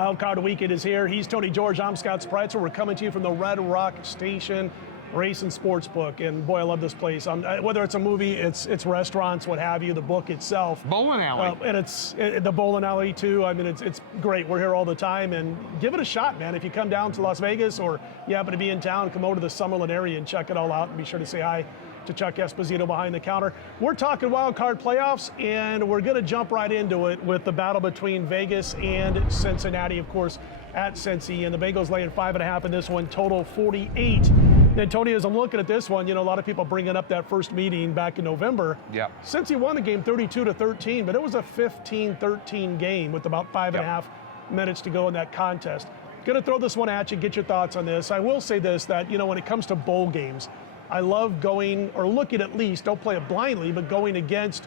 Wild Card Weekend is here. He's Tony George. I'm Scott Spreitzer. We're coming to you from the Red Rock Station Race and Sportsbook. And boy, I love this place. Whether it's a movie, it's restaurants, what have you, the book itself. Bowling alley. And it's the bowling alley too. I mean, it's great. We're here all the time. And give it a shot, man. If you come down to Las Vegas or you happen to be in town, come over to the Summerlin area and check it all out. And be sure to say hi to Chuck Esposito behind the counter. We're talking wild card playoffs, and we're going to jump right into it with the battle between Vegas and Cincinnati, of course, at Cincy. And the Bengals laying 5.5 in this one, total 48. And Tony, as I'm looking at this one, you know, a lot of people bringing up that first meeting back in November. Yeah. Cincy won the game 32-13, but it was a 15-13 game with about 5.5 minutes to go in that contest. Going to throw this one at you, get your thoughts on this. I will say this, that, you know, when it comes to bowl games, I love going, or looking at least, don't play it blindly, but going against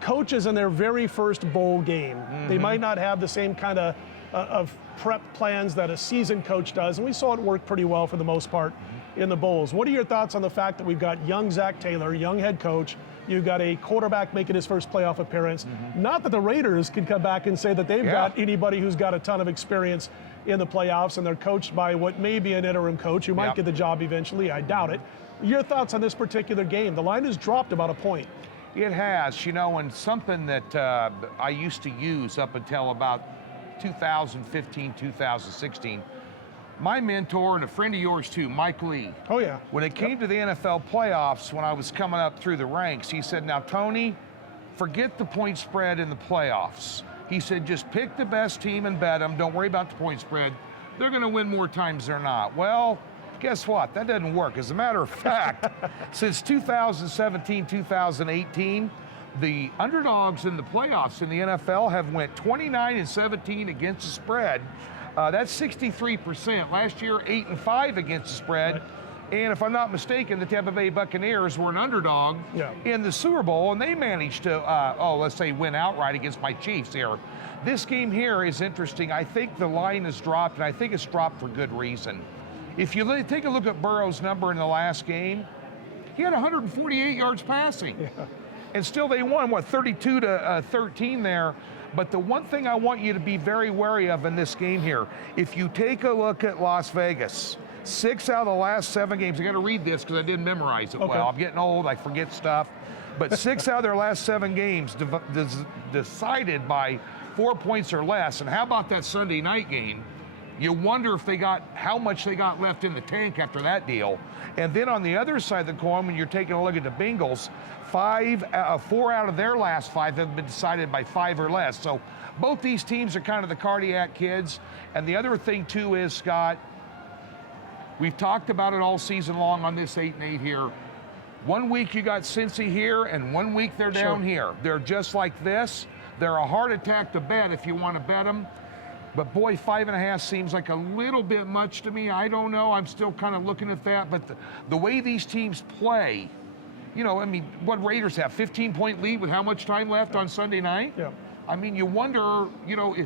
coaches in their very first bowl game. Mm-hmm. They might not have the same kind of prep plans that a seasoned coach does, and we saw it work pretty well for the most part in the bowls. What are your thoughts on the fact that we've got young Zach Taylor, young head coach, you've got a quarterback making his first playoff appearance? Mm-hmm. Not that the Raiders can come back and say that they've got anybody who's got a ton of experience in the playoffs, and they're coached by what may be an interim coach who might get the job eventually. I doubt it. Your thoughts on this particular game? The line has dropped about a point. It has, you know, and something that I used to use up until about 2015, 2016. My mentor and a friend of yours too, Mike Lee. Oh yeah. When it came to the NFL playoffs, when I was coming up through the ranks, he said, now Tony, forget the point spread in the playoffs. He said, just pick the best team and bet them. Don't worry about the point spread. They're going to win more times than not. Well, guess what? That doesn't work. As a matter of fact, since 2017, 2018, the underdogs in the playoffs in the NFL have went 29-17 against the spread. That's 63%. Last year, 8-5 against the spread. Right. And if I'm not mistaken, the Tampa Bay Buccaneers were an underdog in the Super Bowl, and they managed to, let's say, win outright against my Chiefs here. This game here is interesting. I think the line has dropped, and I think it's dropped for good reason. If you take a look at Burrow's number in the last game, he had 148 yards passing. Yeah. And still they won, 32-13 there. But the one thing I want you to be very wary of in this game here, if you take a look at Las Vegas, 6 out of the last 7 games, I got to read this because I didn't memorize it well. I'm getting old, I forget stuff. But 6 out of their last 7 games decided by 4 points or less. And how about that Sunday night game? You wonder if how much they got left in the tank after that deal. And then on the other side of the coin, when you're taking a look at the Bengals, 4 out of their last 5 have been decided by 5 or less. So both these teams are kind of the cardiac kids. And the other thing too is, Scott, we've talked about it all season long on this 8-8 here. 1 week you got Cincy here, and 1 week they're down here. They're just like this. They're a heart attack to bet if you want to bet them. But boy, 5.5 seems like a little bit much to me. I don't know. I'm still kind of looking at that. But the way these teams play, you know, I mean, what Raiders have, 15-point lead with how much time left on Sunday night? Yeah. I mean, you wonder, you know,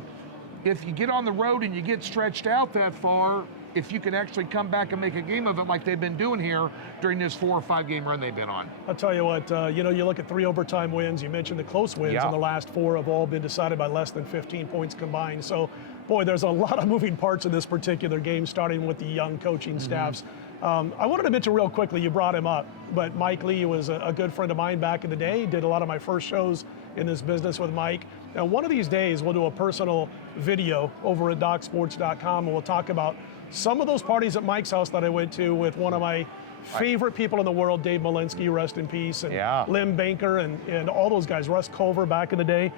if you get on the road and you get stretched out that far, if you can actually come back and make a game of it like they've been doing here during this 4 or 5 game run they've been on. I'll tell you what, you know, you look at 3 overtime wins, you mentioned the close wins, and the last 4 have all been decided by less than 15 points combined. So, boy, there's a lot of moving parts in this particular game, starting with the young coaching staffs. I wanted to mention real quickly, you brought him up, but Mike Lee was a good friend of mine back in the day. He did a lot of my first shows in this business with Mike. And one of these days, we'll do a personal video over at DocSports.com, and we'll talk about some of those parties at Mike's house that I went to with one of my favorite people in the world, Dave Malinsky, rest in peace, and Lim Banker, and all those guys, Russ Culver back in the day.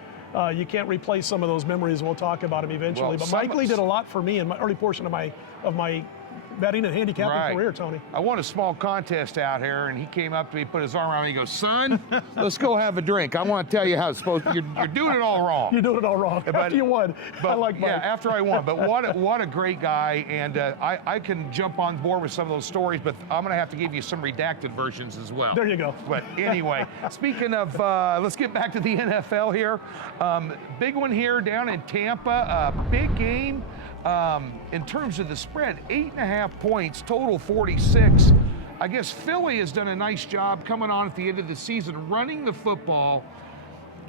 You can't replace some of those memories, and we'll talk about them eventually. But Mike Lee did a lot for me in my early portion of my betting and handicapping career, Tony. I won a small contest out here, and he came up to me, put his arm around me, he goes, son, let's go have a drink. I want to tell you how it's supposed to, you're doing it all wrong. You're doing it all wrong. After you won. I like Mike. Yeah, after I won. But what a great guy, and I can jump on board with some of those stories, but I'm going to have to give you some redacted versions as well. There you go. But anyway, speaking of, let's get back to the NFL here. Big one here down in Tampa, big game. In terms of the spread, 8.5 points, total 46. I guess Philly has done a nice job coming on at the end of the season, running the football.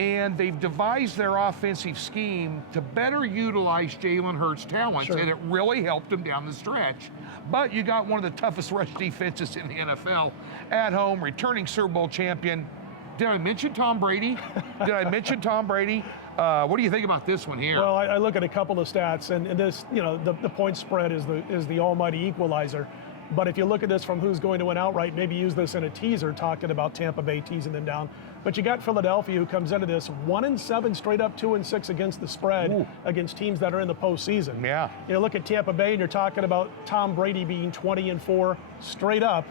And they've devised their offensive scheme to better utilize Jalen Hurts' talents, Sure. and it really helped them down the stretch. But you got one of the toughest rush defenses in the NFL at home, returning Super Bowl champion. Did I mention Tom Brady? What do you think about this one here? Well, I look at a couple of stats, and this, the point spread is the almighty equalizer. But if you look at this from who's going to win outright, maybe use this in a teaser, talking about Tampa Bay teasing them down. But you got Philadelphia, who comes into this 1-7 straight up, 2-6 against the spread against teams that are in the postseason. Yeah. You look at Tampa Bay, and you're talking about Tom Brady being 20-4 straight up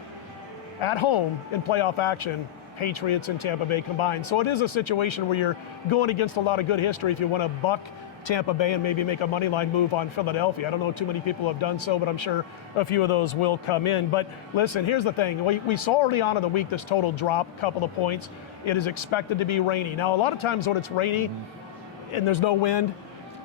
at home in playoff action. Patriots and Tampa Bay combined. So it is a situation where you're going against a lot of good history if you want to buck Tampa Bay and maybe make a money line move on Philadelphia. I don't know too many people have done so, but I'm sure a few of those will come in. But listen, here's the thing. We saw early on in the week this total drop, a couple of points. It is expected to be rainy. Now, a lot of times when it's rainy and there's no wind,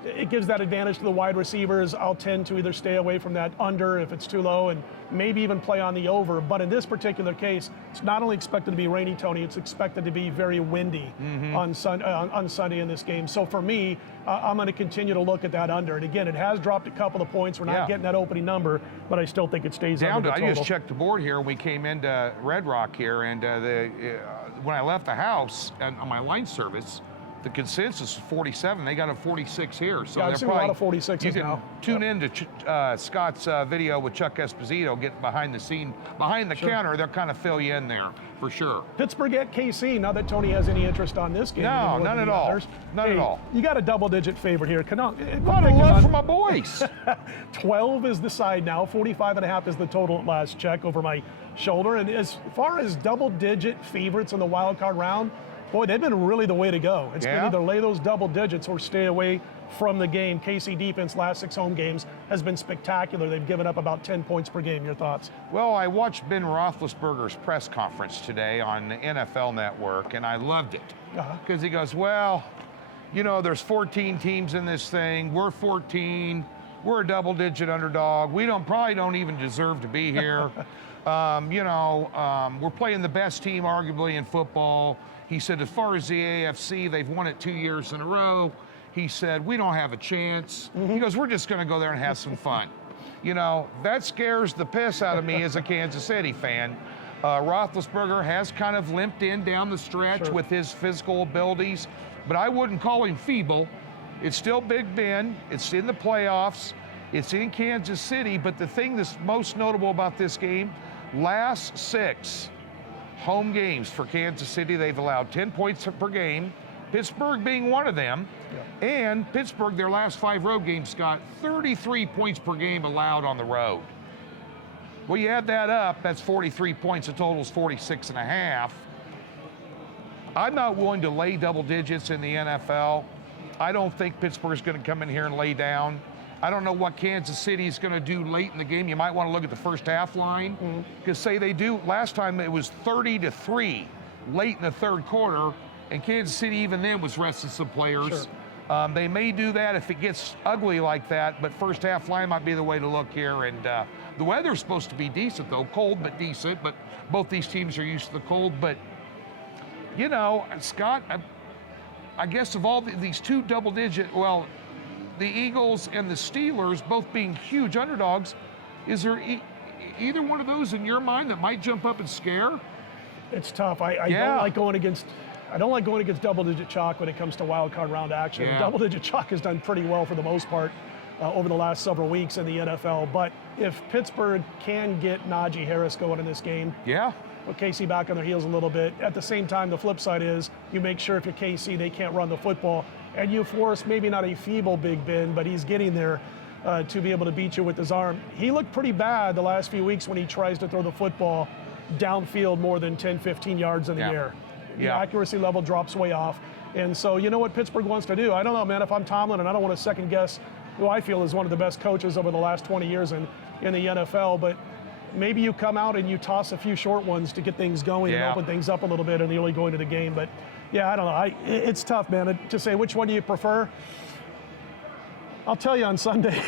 it gives that advantage to the wide receivers. I'll tend to either stay away from that under if it's too low and maybe even play on the over. But in this particular case, it's not only expected to be rainy, Tony, it's expected to be very windy on Sunday in this game. So for me, I'm going to continue to look at that under. And again, it has dropped a couple of points. We're not getting that opening number, but I still think it stays down under the total. I just checked the board here. We came into Red Rock here, and when I left the house on my line service, the consensus is 47. They got a 46 here. So I've they're seen a lot of 46s you can now. tune in to Scott's video with Chuck Esposito, get behind the scene, behind the counter. They'll kind of fill you in there for sure. Pittsburgh at KC. Not that Tony has any interest on this game. No, none at all. None at all. You got a double-digit favorite here. A lot of love for my boys. 12 is the side now. 45.5 is the total at last check over my shoulder. And as far as double-digit favorites in the wild card round, boy, they've been really the way to go. It's been either lay those double digits or stay away from the game. KC defense last 6 home games has been spectacular. They've given up about 10 points per game. Your thoughts? Well, I watched Ben Roethlisberger's press conference today on the NFL Network, and I loved it. Because he goes, well, there's 14 teams in this thing. We're 14. We're a double-digit underdog. We probably don't even deserve to be here. We're playing the best team, arguably, in football. He said, as far as the AFC, they've won it 2 years in a row. He said, we don't have a chance. He goes, we're just going to go there and have some fun. That scares the piss out of me as a Kansas City fan. Roethlisberger has kind of limped in down the stretch with his physical abilities, but I wouldn't call him feeble. It's still Big Ben. It's in the playoffs. It's in Kansas City, but the thing that's most notable about this game, last 6 home games for Kansas City, they've allowed 10 points per game, Pittsburgh being one of them. And Pittsburgh, their last 5 road games, got 33 points per game allowed on the road. Well, you add that up, that's 43 points. The total's 46.5. I'm not willing to lay double digits in the NFL. I don't think Pittsburgh's going to come in here and lay down. I don't know what Kansas City is going to do late in the game. You might want to look at the first half line, because say they do. Last time it was 30-3 late in the third quarter, and Kansas City even then was resting some players. They may do that if it gets ugly like that, but first half line might be the way to look here. And the weather's supposed to be decent, though. Cold, but decent. But both these teams are used to the cold. But, Scott, I guess of all these 2 double-digit, the Eagles and the Steelers both being huge underdogs, is there either one of those in your mind that might jump up and scare? It's tough. I don't like going against double-digit chalk when it comes to wild card round action. Double-digit chalk has done pretty well for the most part over the last several weeks in the NFL. But if Pittsburgh can get Najee Harris going in this game, with KC back on their heels a little bit. At the same time, the flip side is you make sure if you're KC, they can't run the football. And you force maybe not a feeble Big Ben, but he's getting there to be able to beat you with his arm. He looked pretty bad the last few weeks when he tries to throw the football downfield more than 10, 15 yards in the air. The accuracy level drops way off. And so you know what Pittsburgh wants to do? I don't know, man. If I'm Tomlin, and I don't want to second guess who I feel is one of the best coaches over the last 20 years in the NFL, but maybe you come out and you toss a few short ones to get things going and open things up a little bit in the early going to the game. But yeah, I don't know. It's tough, man, to say which one do you prefer. I'll tell you on Sunday.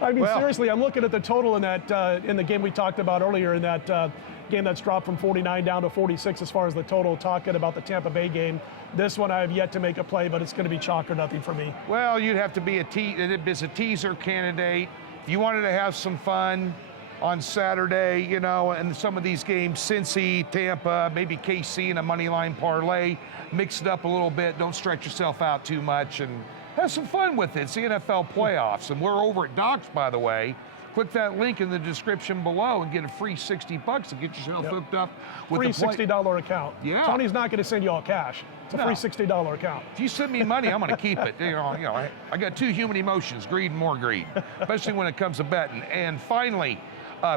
I mean, seriously, I'm looking at the total in that in the game we talked about earlier, in that game that's dropped from 49 down to 46 as far as the total, talking about the Tampa Bay game. This one I have yet to make a play, but it's going to be chalk or nothing for me. Well, you'd have to be a teaser candidate. If you wanted to have some fun on Saturday, you know, and some of these games, Cincy, Tampa, maybe KC in a money line parlay, mix it up a little bit. Don't stretch yourself out too much and have some fun with it. It's the NFL playoffs, and we're over at Docs, by the way. Click that link in the description below and get a free $60 to get yourself hooked up with free the $60 account. Yeah. Tony's not going to send you all cash. It's a free $60 account. If you send me money, I'm going to keep it. You know, I got two human emotions: greed and more greed, especially when it comes to betting. And finally,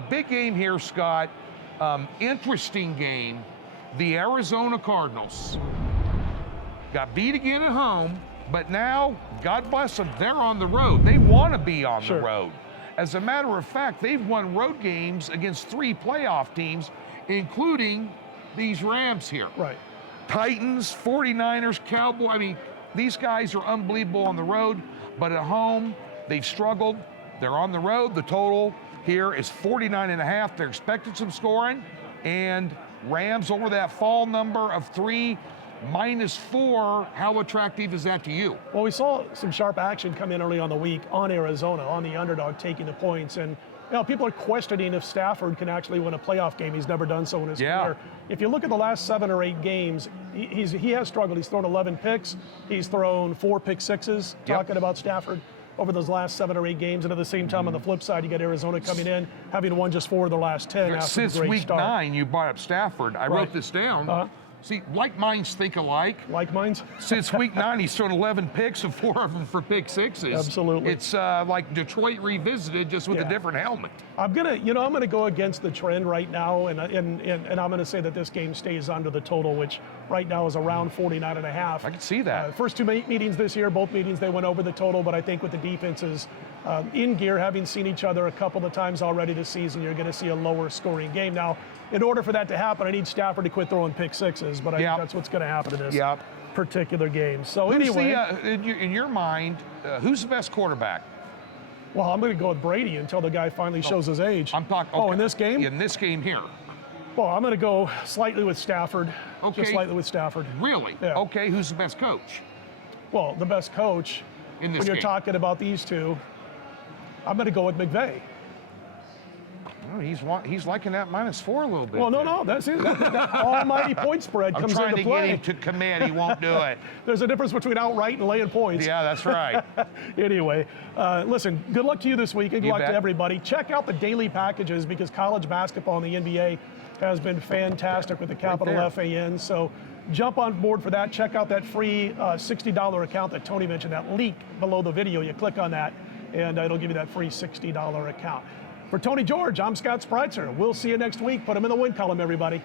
big game here, Scott. Interesting game. The Arizona Cardinals got beat again at home, but now, God bless them, they're on the road. They want to be on the road. As a matter of fact, they've won road games against 3 playoff teams, including these Rams here. Right. Titans, 49ers, Cowboys. I mean, these guys are unbelievable on the road, but at home, they've struggled. They're on the road. The total here is 49.5. They're expecting some scoring, and Rams over that fall number of 3, -4. How attractive is that to you? Well, we saw some sharp action come in early on the week on Arizona, on the underdog taking the points. And you know, people are questioning if Stafford can actually win a playoff game. He's never done so in his career. If you look at the last 7 or 8 games, he has struggled. He's thrown 11 picks. He's thrown 4 pick sixes, talking about Stafford, over those last 7 or 8 games. And at the same time, on the flip side, you got Arizona coming in, having won just 4 of their last 10 after Since the great week start. 9, you brought up Stafford. I wrote this down. See, like minds think alike. Like minds? Since week 9, he's thrown 11 picks and 4 of them for pick sixes. Absolutely. It's like Detroit revisited, just with a different helmet. I'm gonna go against the trend right now, and I'm gonna say that this game stays under the total, which right now is around 49.5. I can see that. First 2 meetings this year, both meetings they went over the total, but I think with the defenses in gear, having seen each other a couple of times already this season, you're going to see a lower scoring game. Now, in order for that to happen, I need Stafford to quit throwing pick sixes, but I think that's what's going to happen in this particular game. So anyway, in your mind, who's the best quarterback? Well, I'm going to go with Brady until the guy finally shows his age. I'm talking. Oh, in this game? In this game here. Well, I'm going to go slightly with Stafford. Okay. Just slightly with Stafford. Really? Yeah. Okay. Who's the best coach? Well, the best coach. In this when you're game. talking about these two, I'm going to go with McVay. Oh, he's liking that -4 a little bit. Well, no, that's it. That almighty point spread comes into play. I'm trying to get him to commit. He won't do it. There's a difference between outright and laying points. Yeah, that's right. Anyway, listen, good luck to you this week, and good luck to everybody. Check out the daily packages, because college basketball in the NBA has been fantastic with the capital FAN. So jump on board for that. Check out that free $60 account that Tony mentioned, that link below the video. You click on that, and it'll give you that free $60 account. For Tony George, I'm Scott Spreitzer. We'll see you next week. Put them in the win column, everybody.